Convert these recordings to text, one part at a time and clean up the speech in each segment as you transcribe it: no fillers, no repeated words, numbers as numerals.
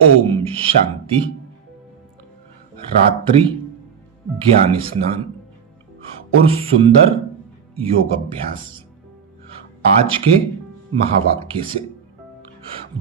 ओम शांति। रात्रि ज्ञान स्नान और सुंदर योग अभ्यास। आज के महावाक्य से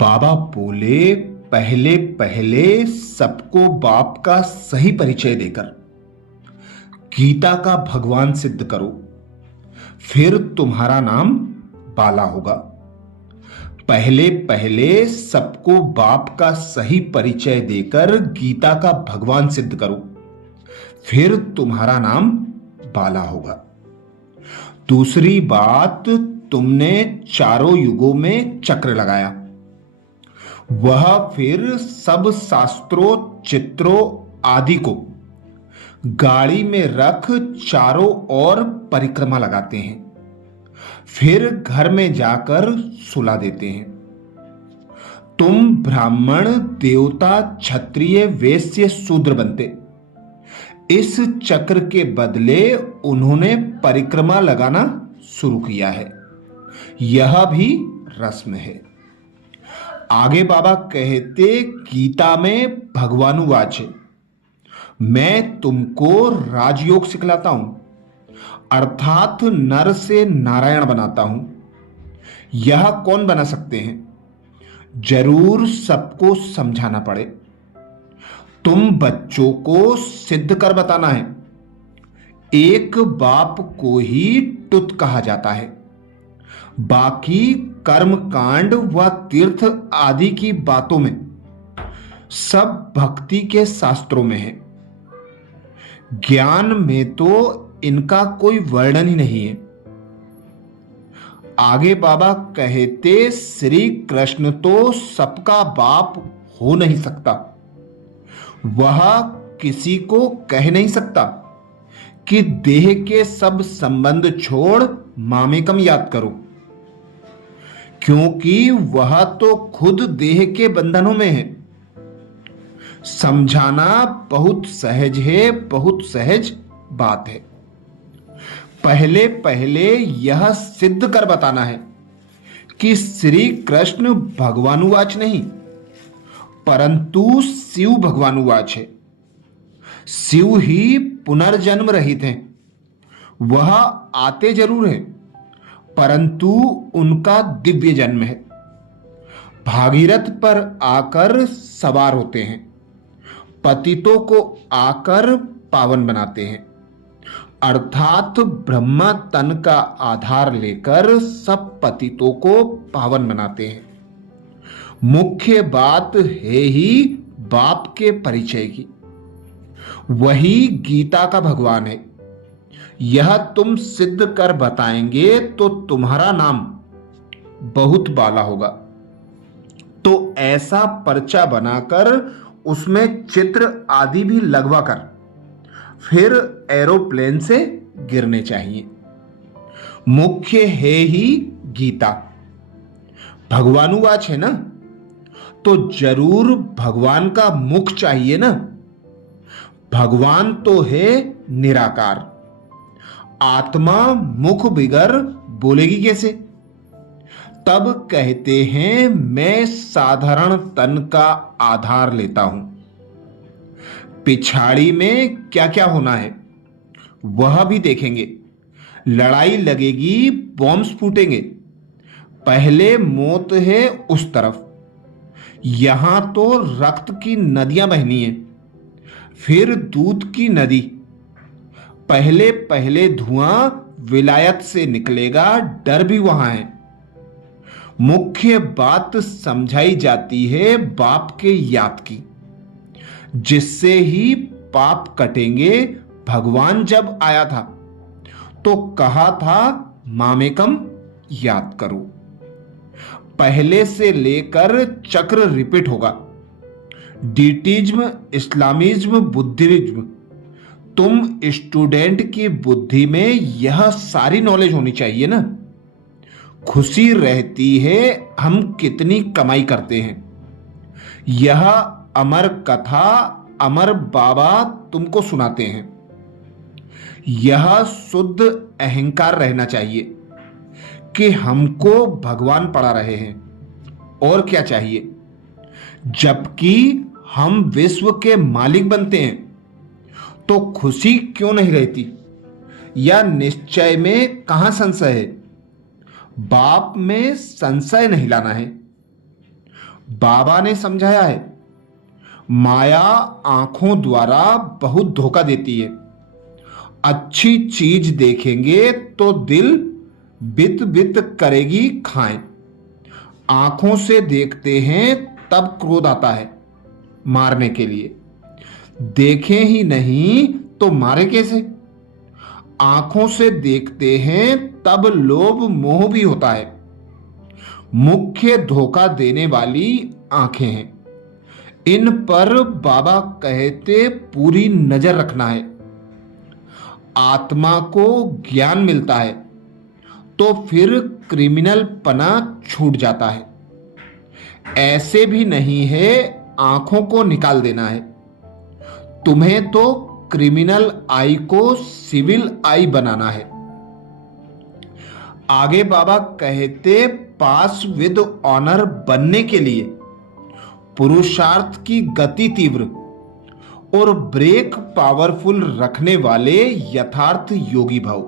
बाबा बोले, पहले पहले सबको बाप का सही परिचय देकर गीता का भगवान सिद्ध करो, फिर तुम्हारा नाम बाला होगा। पहले पहले सबको बाप का सही परिचय देकर गीता का भगवान सिद्ध करो, फिर तुम्हारा नाम बाला होगा। दूसरी बात, तुमने चारों युगों में चक्र लगाया, वह फिर सब शास्त्रों चित्रों आदि को गाड़ी में रख चारों ओर परिक्रमा लगाते हैं, फिर घर में जाकर सुला देते हैं। तुम ब्राह्मण देवता क्षत्रिय वैश्य शूद्र बनते, इस चक्र के बदले उन्होंने परिक्रमा लगाना शुरू किया है। यह भी रस्म है। आगे बाबा कहते, गीता में भगवानुवाच है, मैं तुमको राजयोग सिखलाता हूं, अर्थात नर से नारायण बनाता हूं। यह कौन बना सकते हैं? जरूर सबको समझाना पड़े। तुम बच्चों को सिद्ध कर बताना है। एक बाप को ही टुत कहा जाता है, बाकी कर्म कांड व तीर्थ आदि की बातों में सब भक्ति के शास्त्रों में है। ज्ञान में तो इनका कोई वर्णन ही नहीं है। आगे बाबा कहते, श्री कृष्ण तो सबका बाप हो नहीं सकता, वह किसी को कह नहीं सकता कि देह के सब संबंध छोड़ मामेकम याद करो, क्योंकि वह तो खुद देह के बंधनों में है। समझाना बहुत सहज है, बहुत सहज बात है। पहले पहले यह सिद्ध कर बताना है कि श्री कृष्ण भगवानुवाच नहीं, परंतु शिव भगवानुवाच है। शिव ही पुनर्जन्म रहित हैं। वह आते जरूर हैं, परंतु उनका दिव्य जन्म है। भागीरथ पर आकर सवार होते हैं, पतितों को आकर पावन बनाते हैं, अर्थात ब्रह्मा तन का आधार लेकर सब पतितों को पावन बनाते हैं। मुख्य बात है ही बाप के परिचय की। वही गीता का भगवान है। यह तुम सिद्ध कर बताएंगे तो तुम्हारा नाम बहुत बाला होगा। तो ऐसा पर्चा बनाकर उसमें चित्र आदि भी लगवा कर फिर एरोप्लेन से गिरने चाहिए। मुख्य है ही गीता। भगवानुवाच है ना, तो जरूर भगवान का मुख चाहिए ना। भगवान तो है निराकार, आत्मा मुख बिगर बोलेगी कैसे? तब कहते हैं, मैं साधारण तन का आधार लेता हूं। पिछाड़ी में क्या क्या होना है वह भी देखेंगे। लड़ाई लगेगी, बॉम्ब्स फूटेंगे। पहले मौत है उस तरफ, यहां तो रक्त की नदियां बहनी है, फिर दूध की नदी। पहले पहले धुआं विलायत से निकलेगा, डर भी वहां है। मुख्य बात समझाई जाती है बाप के याद की, जिससे ही पाप कटेंगे। भगवान जब आया था तो कहा था, मामेकम याद करो। पहले से लेकर चक्र रिपीट होगा। डीटिज्म, इस्लामिज्म, बुद्धिज्म। तुम स्टूडेंट की बुद्धि में यह सारी नॉलेज होनी चाहिए ना। खुशी रहती है हम कितनी कमाई करते हैं। यह अमर कथा अमर बाबा तुमको सुनाते हैं। यह शुद्ध अहंकार रहना चाहिए कि हमको भगवान पढ़ा रहे हैं। और क्या चाहिए? जबकि हम विश्व के मालिक बनते हैं तो खुशी क्यों नहीं रहती? या निश्चय में कहां संशय है? बाप में संशय नहीं लाना है। बाबा ने समझाया है, माया आंखों द्वारा बहुत धोखा देती है। अच्छी चीज देखेंगे तो दिल बित बित करेगी खाएं। आंखों से देखते हैं तब क्रोध आता है मारने के लिए। देखें ही नहीं तो मारे कैसे? आंखों से देखते हैं तब लोभ मोह भी होता है। मुख्य धोखा देने वाली आंखें हैं। इन पर बाबा कहते पूरी नजर रखना है। आत्मा को ज्ञान मिलता है तो फिर क्रिमिनल पना छूट जाता है। ऐसे भी नहीं है आंखों को निकाल देना है। तुम्हें तो क्रिमिनल आई को सिविल आई बनाना है। आगे बाबा कहते पास विद ऑनर बनने के लिए पुरुषार्थ की गति तीव्र और ब्रेक पावरफुल रखने वाले यथार्थ योगी भाव।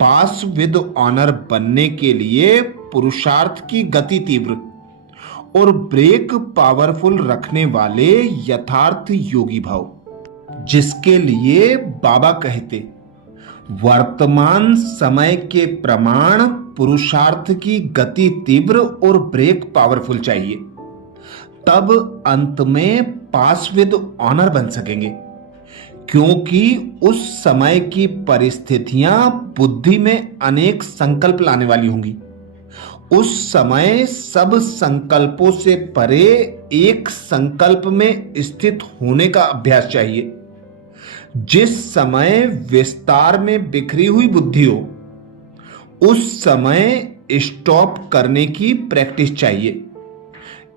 पास विद ऑनर बनने के लिए पुरुषार्थ की गति तीव्र और ब्रेक पावरफुल रखने वाले यथार्थ योगी भाव, जिसके लिए बाबा कहते वर्तमान समय के प्रमाण पुरुषार्थ की गति तीव्र और ब्रेक पावरफुल चाहिए। तब अंत में पास विद ऑनर बन सकेंगे, क्योंकि उस समय की परिस्थितियां बुद्धि में अनेक संकल्प लाने वाली होंगी। उस समय सब संकल्पों से परे एक संकल्प में स्थित होने का अभ्यास चाहिए। जिस समय विस्तार में बिखरी हुई बुद्धि हो, उस समय स्टॉप करने की प्रैक्टिस चाहिए।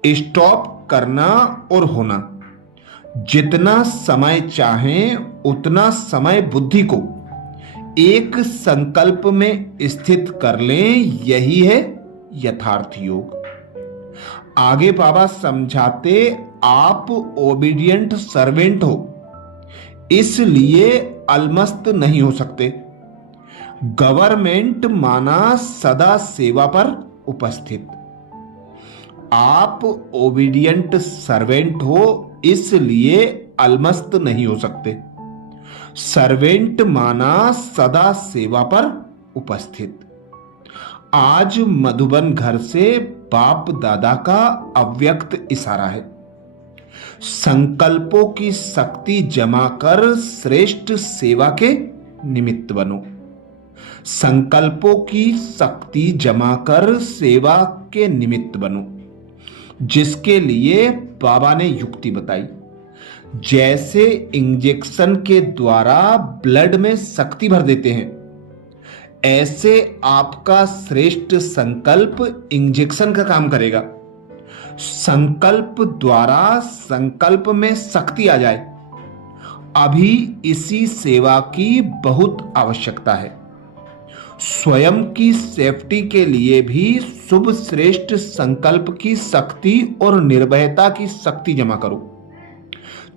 स्टॉप करना और होना, जितना समय चाहें उतना समय बुद्धि को एक संकल्प में स्थित कर लें, यही है यथार्थ योग। आगे बाबा समझाते आप ओबीडियंट सर्वेंट हो, इसलिए अलमस्त नहीं हो सकते। गवर्नमेंट माना सदा सेवा पर उपस्थित। आप ओबीडियंट सर्वेंट हो, इसलिए अलमस्त नहीं हो सकते। सर्वेंट माना सदा सेवा पर उपस्थित। आज मधुबन घर से बाप दादा का अव्यक्त इशारा है। संकल्पों की शक्ति जमा कर श्रेष्ठ सेवा के निमित्त बनो। संकल्पों की शक्ति जमा कर सेवा के निमित्त बनो, जिसके लिए बाबा ने युक्ति बताई। जैसे इंजेक्शन के द्वारा ब्लड में शक्ति भर देते हैं, ऐसे आपका श्रेष्ठ संकल्प इंजेक्शन का काम करेगा। संकल्प द्वारा संकल्प में शक्ति आ जाए, अभी इसी सेवा की बहुत आवश्यकता है। स्वयं की सेफ्टी के लिए भी शुभ श्रेष्ठ संकल्प की शक्ति और निर्भयता की शक्ति जमा करो।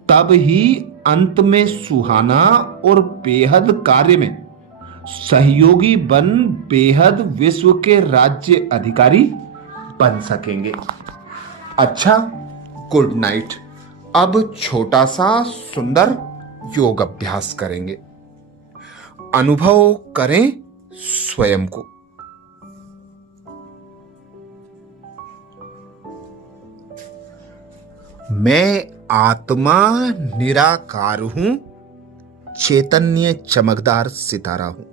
तब ही अंत में सुहाना और बेहद कार्य में सहयोगी बन बेहद विश्व के राज्य अधिकारी बन सकेंगे। अच्छा, गुड नाइट। अब छोटा सा सुंदर योग अभ्यास करेंगे। अनुभव करें स्वयं को। मैं आत्मा निराकार हूं, चैतन्य चमकदार सितारा हूं।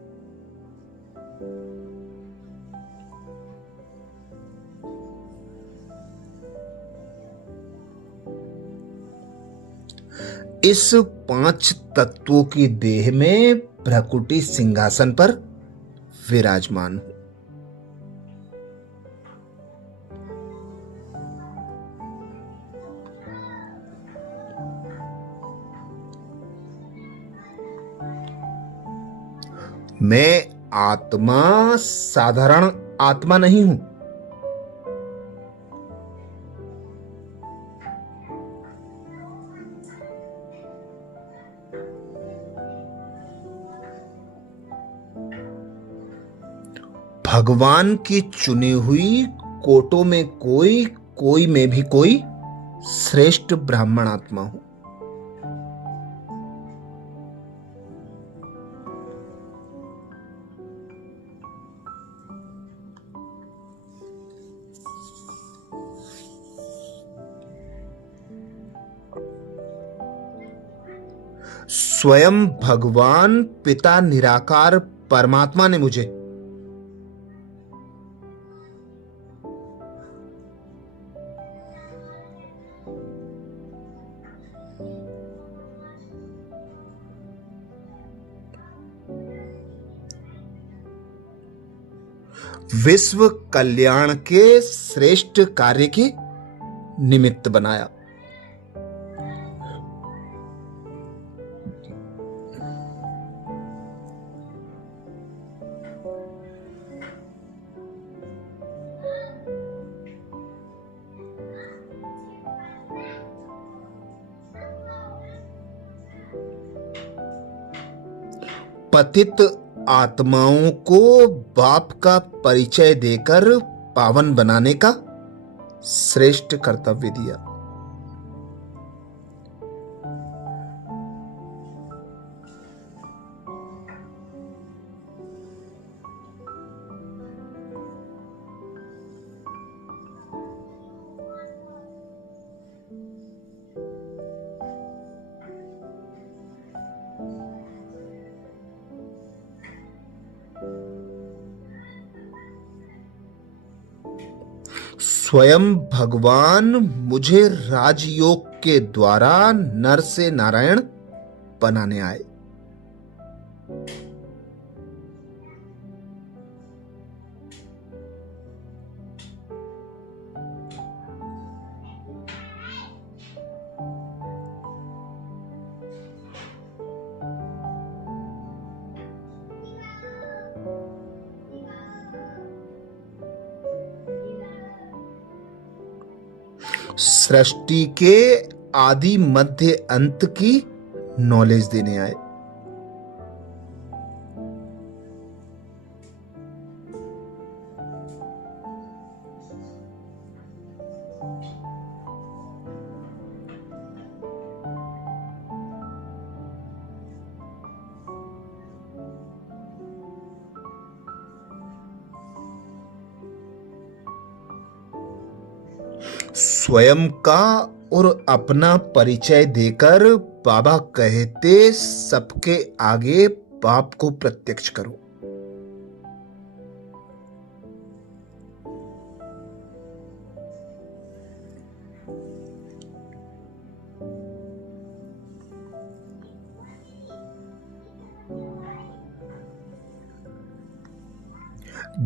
इस 5 तत्वों की देह में प्रकृति सिंहासन पर विराजमान हूं। मैं आत्मा साधारण आत्मा नहीं हूं। भगवान की चुनी हुई कोटों में कोई, कोई में भी कोई श्रेष्ठ ब्राह्मण आत्मा हूं। स्वयं भगवान पिता निराकार परमात्मा ने मुझे विश्व कल्याण के श्रेष्ठ कार्य के निमित्त बनाया। पतित आत्माओं को बाप का परिचय देकर पावन बनाने का श्रेष्ठ कर्तव्य दिया। स्वयं भगवान मुझे राजयोग के द्वारा नर से नारायण बनाने आए। सृष्टि के आदि मध्य अंत की नॉलेज देने आए। स्वयं का और अपना परिचय देकर बाबा कहते सबके आगे बाप को प्रत्यक्ष करो।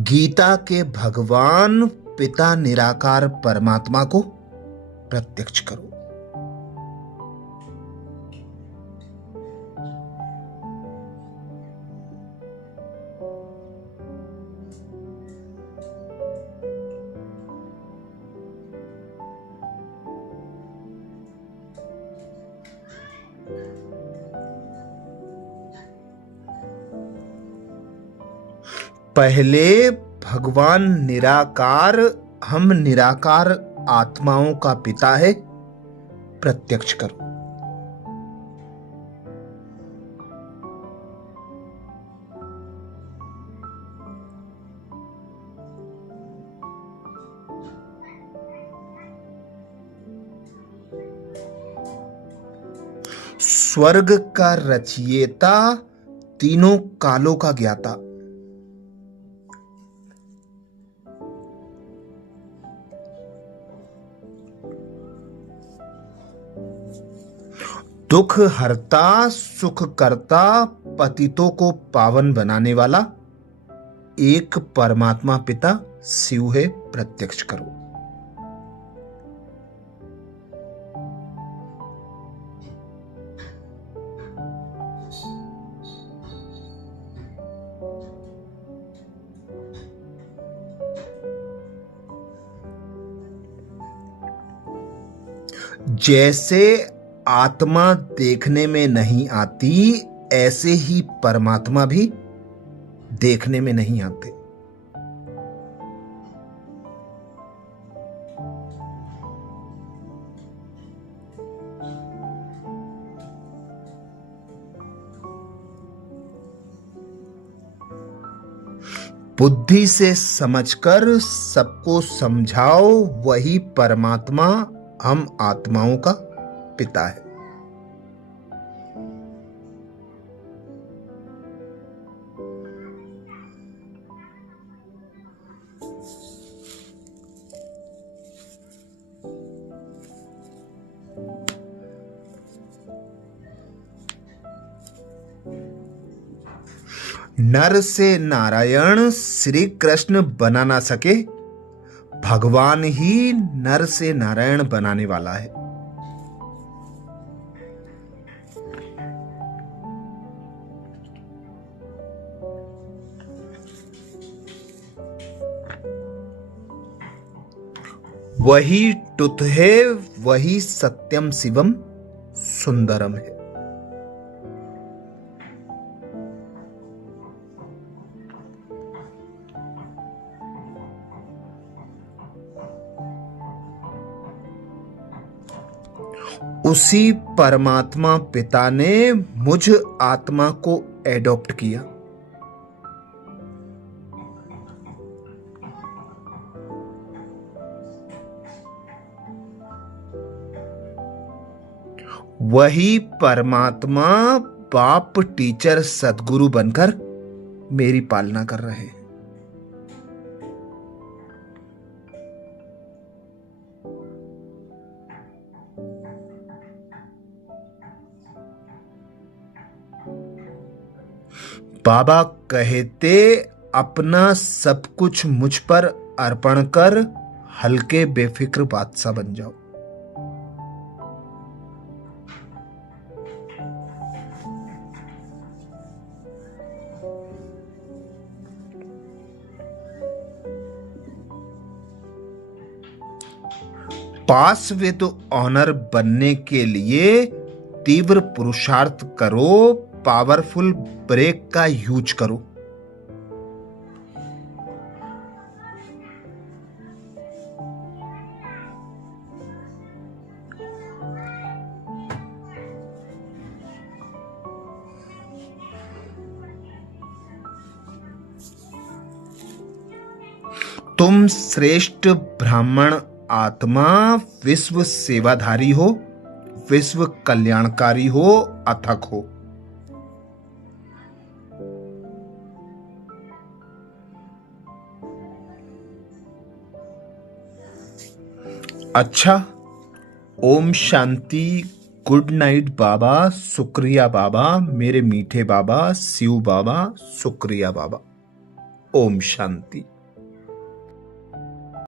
गीता के भगवान पिता निराकार परमात्मा को प्रत्यक्ष करो। पहले भगवान निराकार, हम निराकार आत्माओं का पिता है, प्रत्यक्ष करो। स्वर्ग का रचयिता, तीनों कालों का ज्ञाता, दुख हरता, सुख करता, पतितों को पावन बनाने वाला एक परमात्मा पिता शिव है, प्रत्यक्ष करो। जैसे आत्मा देखने में नहीं आती, ऐसे ही परमात्मा भी देखने में नहीं आते। बुद्धि से समझकर सबको समझाओ, वही परमात्मा हम आत्माओं का पिता है। नर से नारायण श्री कृष्ण बना ना सके, भगवान ही नर से नारायण बनाने वाला है। वही तुत है, वही सत्यम शिवम सुंदरम है। उसी परमात्मा पिता ने मुझ आत्मा को एडॉप्ट किया। वही परमात्मा बाप टीचर सदगुरु बनकर मेरी पालना कर रहे हैं। बाबा कहते, अपना सब कुछ मुझ पर अर्पण कर हल्के बेफिक्र बादशाह बन जाओ। पास विद ऑनर बनने के लिए तीव्र पुरुषार्थ करो, पावरफुल ब्रेक का यूज करो। तुम श्रेष्ठ ब्राह्मण आत्मा, विश्व सेवाधारी हो, विश्व कल्याणकारी हो, अथक हो। अच्छा, ओम शांति, गुड नाइट बाबा, शुक्रिया बाबा, मेरे मीठे बाबा, शिव बाबा, शुक्रिया बाबा। ओम शांति।